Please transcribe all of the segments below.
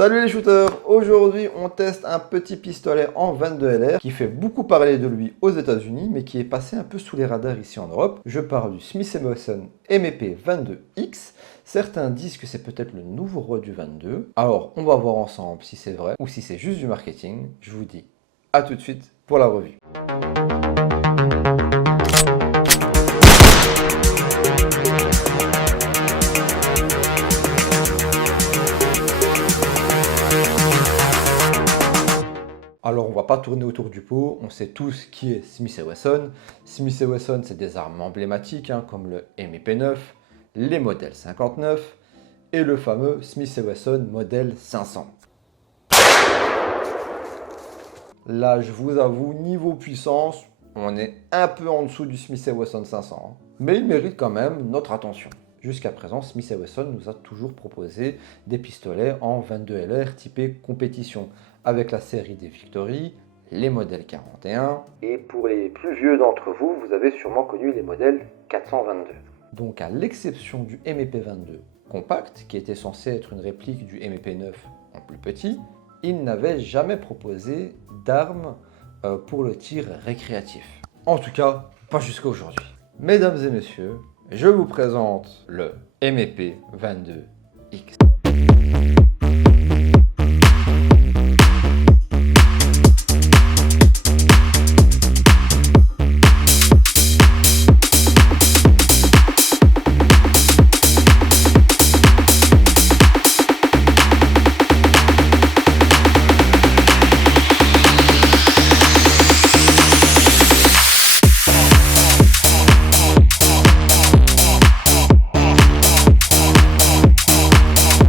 Salut les shooters, aujourd'hui on teste un petit pistolet en 22 LR qui fait beaucoup parler de lui aux États-Unis mais qui est passé un peu sous les radars ici en Europe. Je parle du Smith & Wesson MP 22X. Certains disent que c'est peut-être le nouveau roi du 22. Alors on va voir ensemble si c'est vrai ou si c'est juste du marketing. Je vous dis à tout de suite pour la revue. Alors on va pas tourner autour du pot, on sait tous qui est Smith & Wesson. Smith & Wesson c'est des armes emblématiques comme le MP9, les modèles 59 et le fameux Smith & Wesson modèle 500. Là je vous avoue, niveau puissance, on est un peu en dessous du Smith & Wesson 500. Mais il mérite quand même notre attention. Jusqu'à présent, Smith & Wesson nous a toujours proposé des pistolets en 22 LR typés compétition, avec la série des Victory, les modèles 41, et pour les plus vieux d'entre vous, vous avez sûrement connu les modèles 422. Donc à l'exception du MP22 compact, qui était censé être une réplique du MP9 en plus petit, il n'avait jamais proposé d'armes pour le tir récréatif. En tout cas, pas jusqu'à aujourd'hui. Mesdames et messieurs, je vous présente le MP 22X.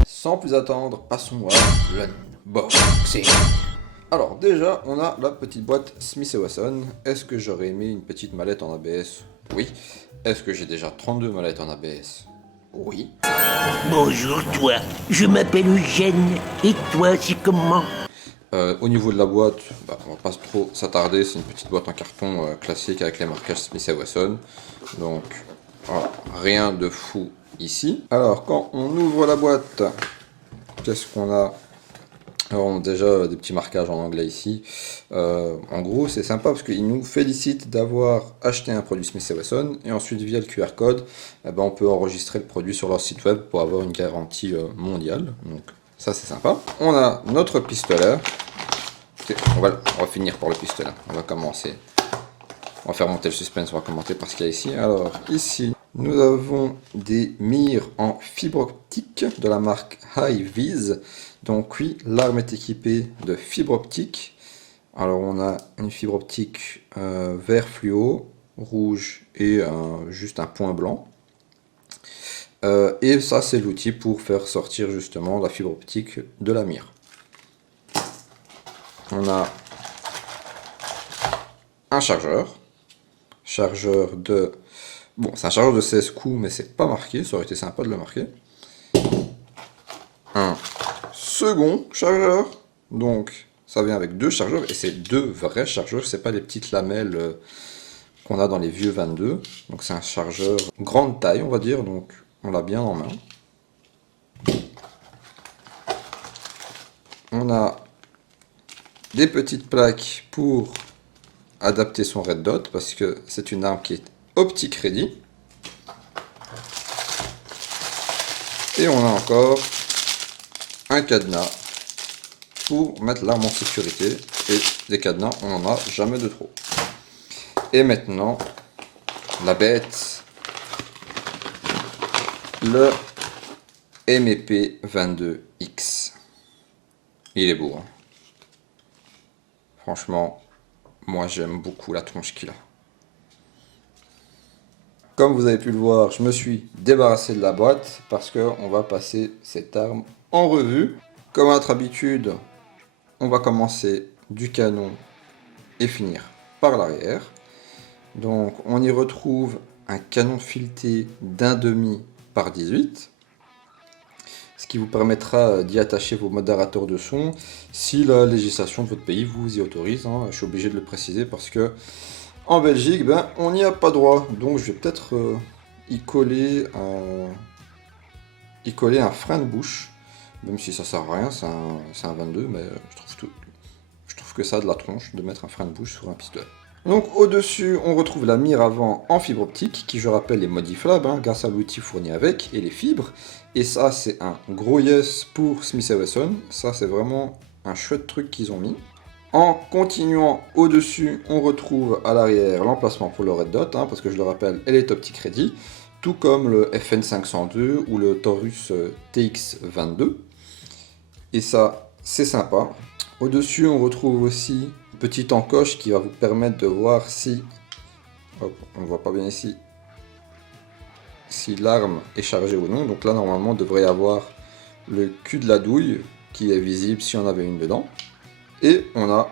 Sans plus attendre, passons à l'unboxing. Alors déjà, on a la petite boîte Smith & Wesson. Est-ce que j'aurais aimé une petite mallette en ABS? Oui. Est-ce que j'ai déjà 32 mallettes en ABS? Oui. Bonjour toi, je m'appelle Eugène, et toi c'est comment? Au niveau de la boîte, on va pas trop s'attarder, c'est une petite boîte en carton classique avec les marquages Smith & Wesson. Donc, voilà, rien de fou ici. Alors, quand on ouvre la boîte, qu'est-ce qu'on a? Alors, déjà des petits marquages en anglais ici. En gros, c'est sympa parce qu'ils nous félicitent d'avoir acheté un produit Smith & Wesson et ensuite, via le QR code, on peut enregistrer le produit sur leur site web pour avoir une garantie mondiale. Donc, ça, c'est sympa. On a notre pistolet. Okay, on va finir par le pistolet. On va commencer. On va faire monter le suspense, on va commenter par ce qu'il y a ici. Alors, ici, nous avons des mires en fibre optique de la marque Hi-Vis. Donc oui, l'arme est équipée de fibre optique. Alors, on a une fibre optique vert fluo, rouge et juste un point blanc. Et ça, c'est l'outil pour faire sortir justement la fibre optique de la mire. On a un chargeur. Chargeur de... Bon, c'est un chargeur de 16 coups, mais c'est pas marqué. Ça aurait été sympa de le marquer. Un second chargeur. Donc, ça vient avec deux chargeurs. Et c'est deux vrais chargeurs. C'est pas les petites lamelles qu'on a dans les vieux 22. Donc, c'est un chargeur grande taille, on va dire. Donc, on l'a bien en main. On a des petites plaques pour adapter son red dot parce que c'est une arme qui est optique ready. Et on a encore un cadenas pour mettre l'arme en sécurité. Et des cadenas, on n'en a jamais de trop. Et maintenant, la bête, le MP 22X. Il est beau, hein. Franchement, moi j'aime beaucoup la tronche qu'il a. Comme vous avez pu le voir, je me suis débarrassé de la boîte parce qu'on va passer cette arme en revue. Comme à notre habitude, on va commencer du canon et finir par l'arrière. Donc on y retrouve un canon fileté d'1,5 par 18. Ce qui vous permettra d'y attacher vos modérateurs de son si la législation de votre pays vous y autorise. Je suis obligé de le préciser parce que en Belgique, on n'y a pas droit. Donc je vais peut-être y coller un frein de bouche Même si ça sert à rien, c'est un 22, mais je trouve que ça a de la tronche de mettre un frein de bouche sur un pistolet. Donc au-dessus, on retrouve la mire avant en fibre optique, qui je rappelle est modifiable grâce à l'outil fourni avec et les fibres. Et ça, c'est un gros yes pour Smith & Wesson. Ça, c'est vraiment un chouette truc qu'ils ont mis. En continuant au-dessus, on retrouve à l'arrière l'emplacement pour le red dot, parce que je le rappelle, elle est optique ready, tout comme le FN 502 ou le Taurus TX22. Et ça, c'est sympa. Au-dessus, on retrouve aussi une petite encoche qui va vous permettre de voir si, hop, on ne voit pas bien ici, si l'arme est chargée ou non. Donc là, normalement, on devrait y avoir le cul de la douille qui est visible si on avait une dedans. Et on a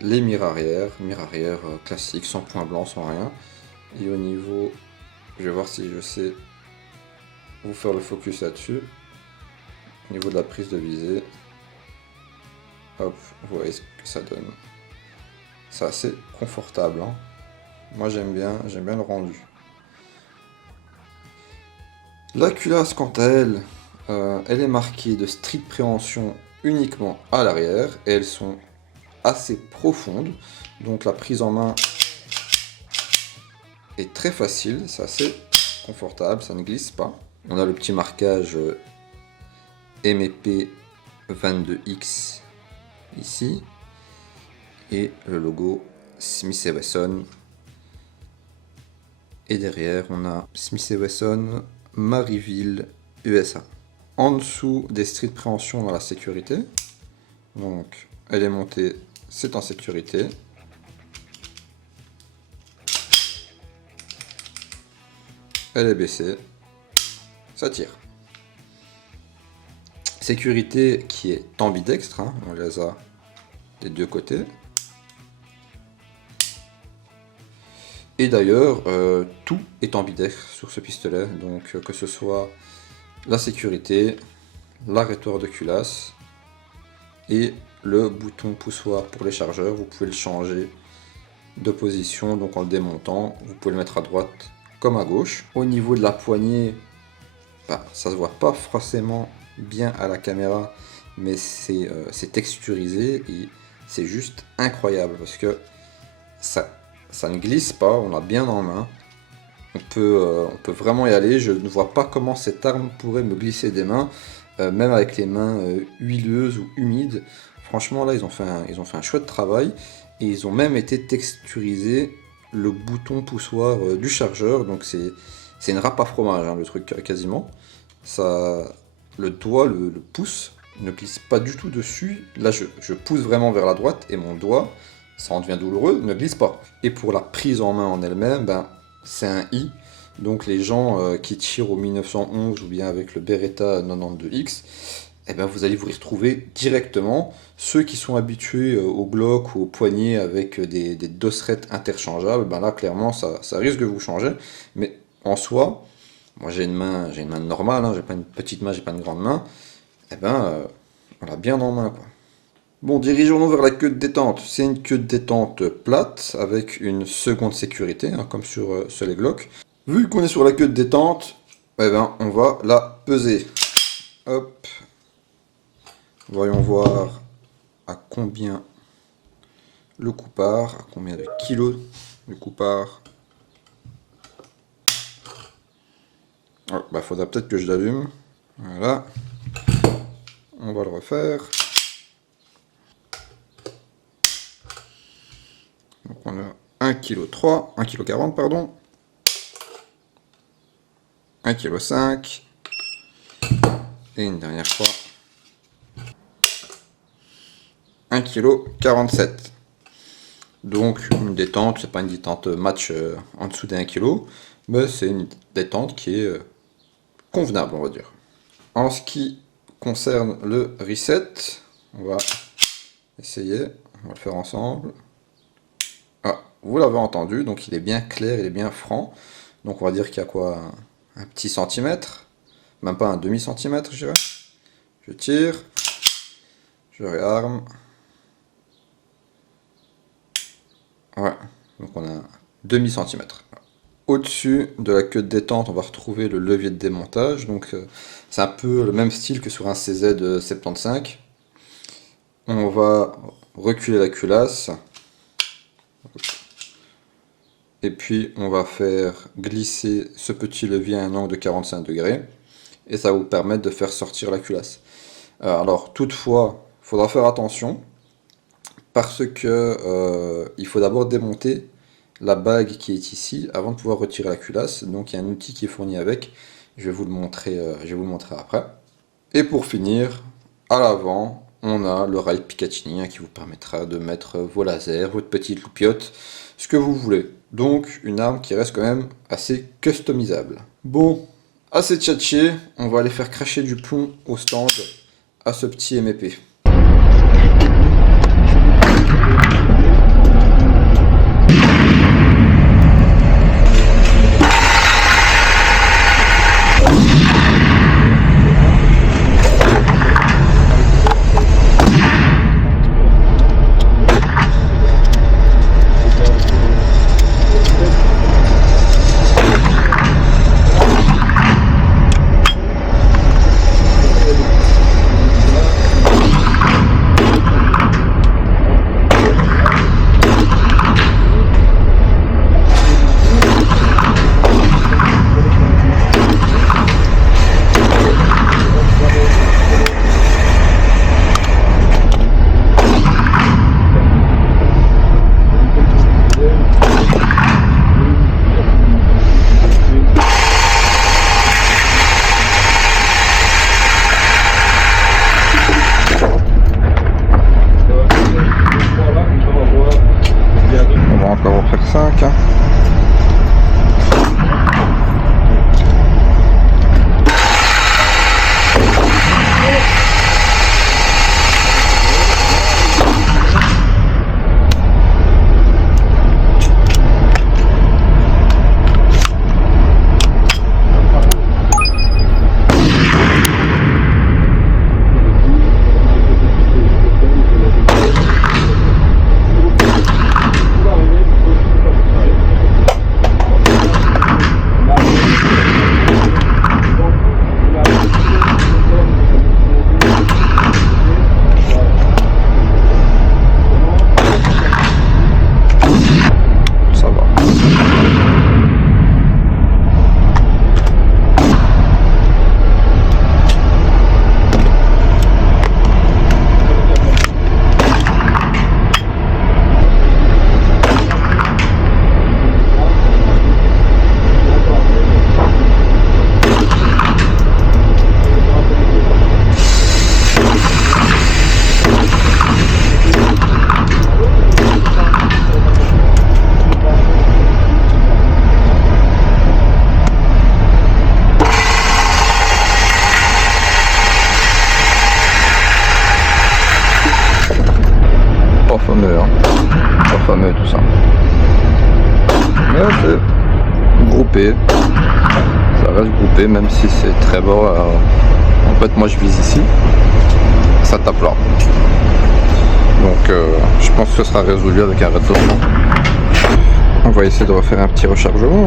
les mires arrière classique, sans point blanc, sans rien. Et au niveau, je vais voir si je sais vous faire le focus là-dessus. Au niveau de la prise de visée, hop, vous voyez ce que ça donne. C'est assez confortable, hein. Moi j'aime bien le rendu. La culasse quant à elle, elle est marquée de strict préhension uniquement à l'arrière et elles sont assez profondes, donc la prise en main est très facile, c'est assez confortable, ça ne glisse pas. On a le petit marquage MEP 22X ici et le logo Smith & Wesson. Et derrière on a Smith & Wesson Maryville USA. En dessous des strict préhension dans la sécurité, donc elle est montée, c'est en sécurité. Elle est baissée, ça tire. Sécurité qui est ambidextre, on les a des deux côtés. Et d'ailleurs, tout est ambidextre sur ce pistolet, donc que ce soit la sécurité, l'arrêtoire de culasse et le bouton poussoir pour les chargeurs. Vous pouvez le changer de position, donc en le démontant, vous pouvez le mettre à droite comme à gauche. Au niveau de la poignée, ça se voit pas forcément bien à la caméra, mais c'est texturisé et c'est juste incroyable parce que ça ne glisse pas, on l'a bien en main. On peut vraiment y aller. Je ne vois pas comment cette arme pourrait me glisser des mains, même avec les mains huileuses ou humides. Franchement, là, ils ont fait un chouette travail et ils ont même été texturisés le bouton poussoir du chargeur. Donc c'est une râpe à fromage, le truc quasiment. Ça, le doigt, le pouce ne glisse pas du tout dessus. Là, je pousse vraiment vers la droite et mon doigt, ça en devient douloureux, ne glisse pas. Et pour la prise en main en elle-même, c'est un I. Donc les gens qui tirent au 1911 ou bien avec le Beretta 92X, vous allez vous y retrouver directement. Ceux qui sont habitués au Glock ou au poignet avec des dosserettes interchangeables, là clairement ça risque de vous changer. Mais en soi, moi j'ai une main normale, j'ai pas une petite main, j'ai pas une grande main. On l'a bien en main, quoi. Bon, dirigeons-nous vers la queue de détente. C'est une queue de détente plate avec une seconde sécurité, comme sur les Glock. Vu qu'on est sur la queue de détente, on va la peser. Hop. Voyons voir à combien le coup part, à combien de kilos le coup part. Faudra peut-être que je l'allume. Voilà. On va le refaire. Donc on a 1,3 kg, 1,40 kg, pardon. 1,5 kg. Et une dernière fois. 1,47 kg. Donc une détente, c'est pas une détente match en dessous des 1 kg, mais c'est une détente qui est convenable, on va dire. En ce qui concerne le reset, on va essayer, on va le faire ensemble. Vous l'avez entendu, donc il est bien clair, il est bien franc. Donc on va dire qu'il y a quoi, un petit centimètre, même pas un demi-centimètre, je dirais. Je tire, je réarme. Ouais, donc on a un demi-centimètre. au-dessus de la queue de détente, on va retrouver le levier de démontage. Donc c'est un peu le même style que sur un CZ 75. On va reculer la culasse. Et puis on va faire glisser ce petit levier à un angle de 45 degrés. Et ça va vous permettre de faire sortir la culasse. Alors toutefois, il faudra faire attention. Parce que il faut d'abord démonter la bague qui est ici avant de pouvoir retirer la culasse. Donc il y a un outil qui est fourni avec. Je vais vous le montrer, après. Et pour finir, à l'avant, on a le rail Picatinny qui vous permettra de mettre vos lasers, votre petite loupiote, ce que vous voulez. Donc une arme qui reste quand même assez customisable. Bon, assez tchatché, on va aller faire cracher du plomb au stand à ce petit MEP. Encore en faire 5. Pas fameux tout ça. Mais c'est groupé. Ça reste groupé même si c'est très bas. En fait moi je vise ici. Ça tape là. Donc je pense que ce sera résolu avec un rétro. On va essayer de refaire un petit rechargement.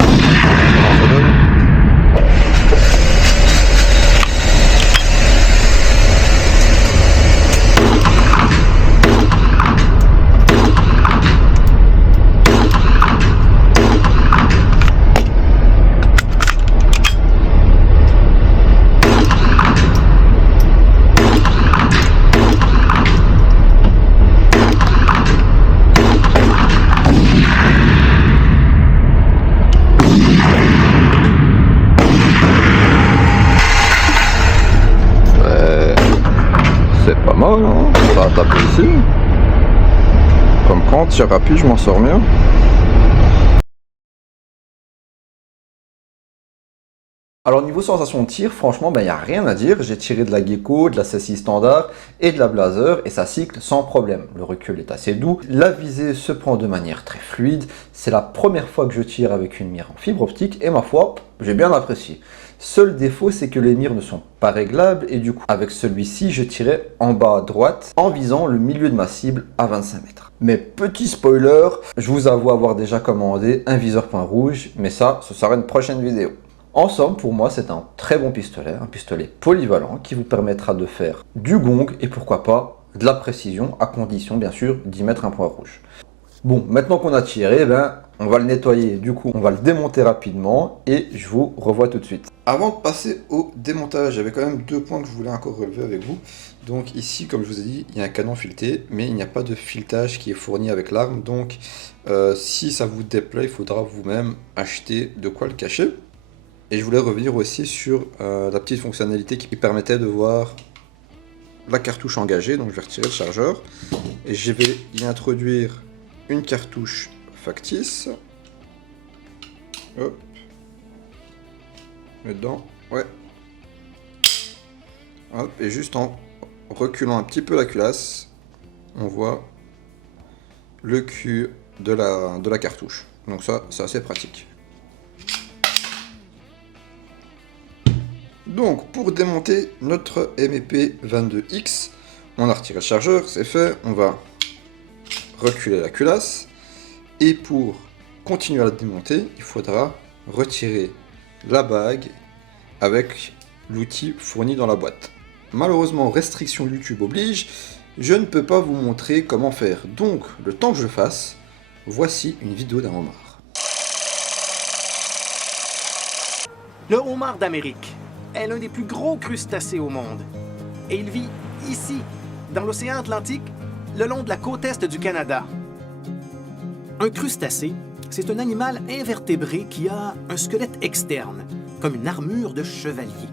Hein. Ça va taper ici. Comme quand on tire rapide, je m'en sors mieux. Alors niveau sensation de tir, franchement, il n'y a rien à dire. J'ai tiré de la Gecko, de la 16 standard et de la Blazer et ça cycle sans problème. Le recul est assez doux, la visée se prend de manière très fluide. C'est la première fois que je tire avec une mire en fibre optique et ma foi, j'ai bien apprécié. Seul défaut, c'est que les mires ne sont pas réglables et du coup, avec celui-ci, je tirais en bas à droite en visant le milieu de ma cible à 25 mètres. Mais petit spoiler, je vous avoue avoir déjà commandé un viseur point rouge, mais ça, ce sera une prochaine vidéo. En somme, pour moi, c'est un très bon pistolet, un pistolet polyvalent qui vous permettra de faire du gong et pourquoi pas de la précision, à condition bien sûr d'y mettre un point rouge. Bon, maintenant qu'on a tiré, on va le nettoyer. Du coup, on va le démonter rapidement et je vous revois tout de suite. Avant de passer au démontage, j'avais quand même 2 points que je voulais encore relever avec vous. Donc ici, comme je vous ai dit, il y a un canon fileté, mais il n'y a pas de filetage qui est fourni avec l'arme. Donc si ça vous déplaît, il faudra vous-même acheter de quoi le cacher. Et je voulais revenir aussi sur la petite fonctionnalité qui permettait de voir la cartouche engagée. Donc je vais retirer le chargeur et je vais y introduire une cartouche factice. Hop. Dedans. Ouais. Hop. Et juste en reculant un petit peu la culasse, on voit le cul de la cartouche. Donc ça, c'est assez pratique. Donc, pour démonter notre MEP 22X, on a retiré le chargeur, c'est fait. On va reculer la culasse. Et pour continuer à la démonter, il faudra retirer la bague avec l'outil fourni dans la boîte. Malheureusement, restriction YouTube oblige, je ne peux pas vous montrer comment faire. Donc, le temps que je fasse, voici une vidéo d'un homard. Le homard d'Amérique est l'un des plus gros crustacés au monde. Et il vit ici, dans l'océan Atlantique, le long de la côte est du Canada. Un crustacé, c'est un animal invertébré qui a un squelette externe, comme une armure de chevalier.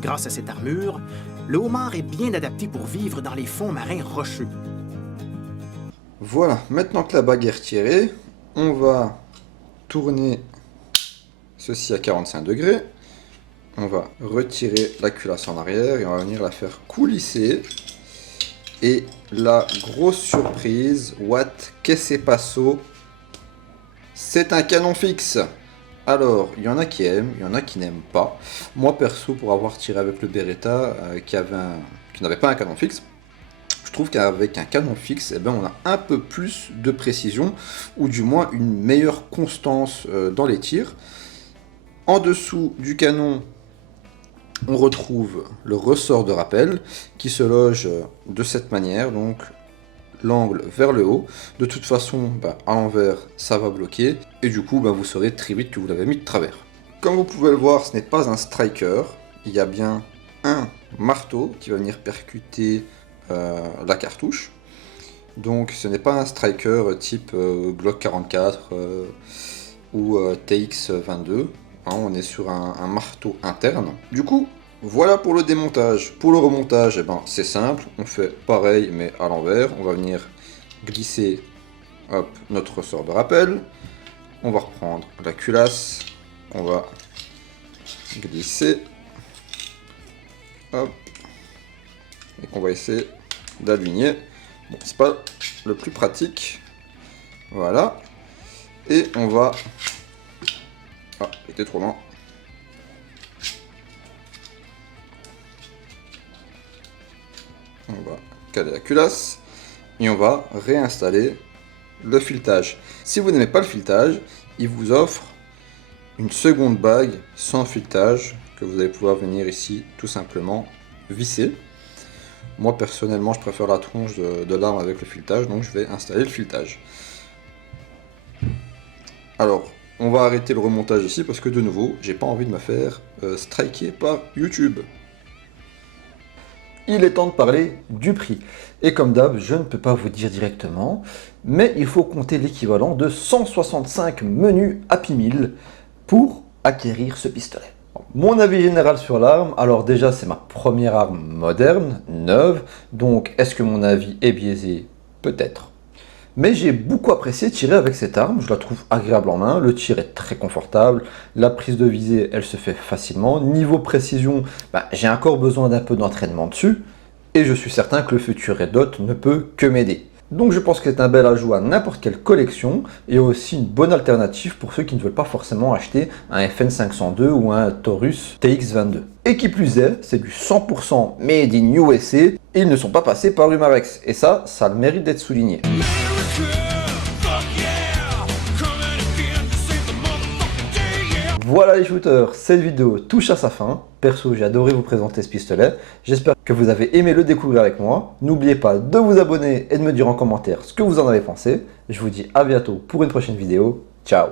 Grâce à cette armure, le homard est bien adapté pour vivre dans les fonds marins rocheux. Voilà, maintenant que la bague est retirée, on va tourner ceci à 45 degrés. On va retirer la culasse en arrière et on va venir la faire coulisser. Et la grosse surprise, what que c'est passo, c'est un canon fixe. Alors, il y en a qui aiment, il y en a qui n'aiment pas. Moi perso, pour avoir tiré avec le Beretta qui n'avait pas un canon fixe, je trouve qu'avec un canon fixe, eh ben, on a un peu plus de précision, ou du moins une meilleure constance dans les tirs. En dessous du canon, on retrouve le ressort de rappel qui se loge de cette manière, donc l'angle vers le haut. De toute façon, à l'envers, ça va bloquer, et du coup, vous saurez très vite que vous l'avez mis de travers. Comme vous pouvez le voir, ce n'est pas un striker, il y a bien un marteau qui va venir percuter la cartouche. Donc ce n'est pas un striker type Glock 44 ou TX22. On est sur un marteau interne. Du coup, voilà pour le démontage. Pour le remontage, c'est simple. On fait pareil, mais à l'envers. On va venir glisser notre ressort de rappel. On va reprendre la culasse. On va glisser. Hop. Et qu'on va essayer d'aligner. Bon, c'est pas le plus pratique. Voilà. Et on va... Ah, c'était trop lent. On va caler la culasse et on va réinstaller le filetage. Si vous n'aimez pas le filetage, il vous offre une seconde bague sans filetage que vous allez pouvoir venir ici tout simplement visser. Moi personnellement, je préfère la tronche de l'arme avec le filetage, donc je vais installer le filetage. Alors, on va arrêter le remontage ici parce que de nouveau, j'ai pas envie de me faire striker par YouTube. Il est temps de parler du prix. Et comme d'hab, je ne peux pas vous dire directement, mais il faut compter l'équivalent de 165 menus Happy Meal pour acquérir ce pistolet. Mon avis général sur l'arme, alors déjà c'est ma première arme moderne, neuve, donc est-ce que mon avis est biaisé? Peut-être. Mais j'ai beaucoup apprécié tirer avec cette arme, je la trouve agréable en main, le tir est très confortable, la prise de visée elle se fait facilement, niveau précision, j'ai encore besoin d'un peu d'entraînement dessus, et je suis certain que le futur Red Dot ne peut que m'aider. Donc je pense que c'est un bel ajout à n'importe quelle collection et aussi une bonne alternative pour ceux qui ne veulent pas forcément acheter un FN 502 ou un Taurus TX22. Et qui plus est, c'est du 100% made in USA et ils ne sont pas passés par Umarex. Et ça a le mérite d'être souligné. Voilà les shooters, cette vidéo touche à sa fin. Perso, j'ai adoré vous présenter ce pistolet. J'espère que vous avez aimé le découvrir avec moi. N'oubliez pas de vous abonner et de me dire en commentaire ce que vous en avez pensé. Je vous dis à bientôt pour une prochaine vidéo. Ciao!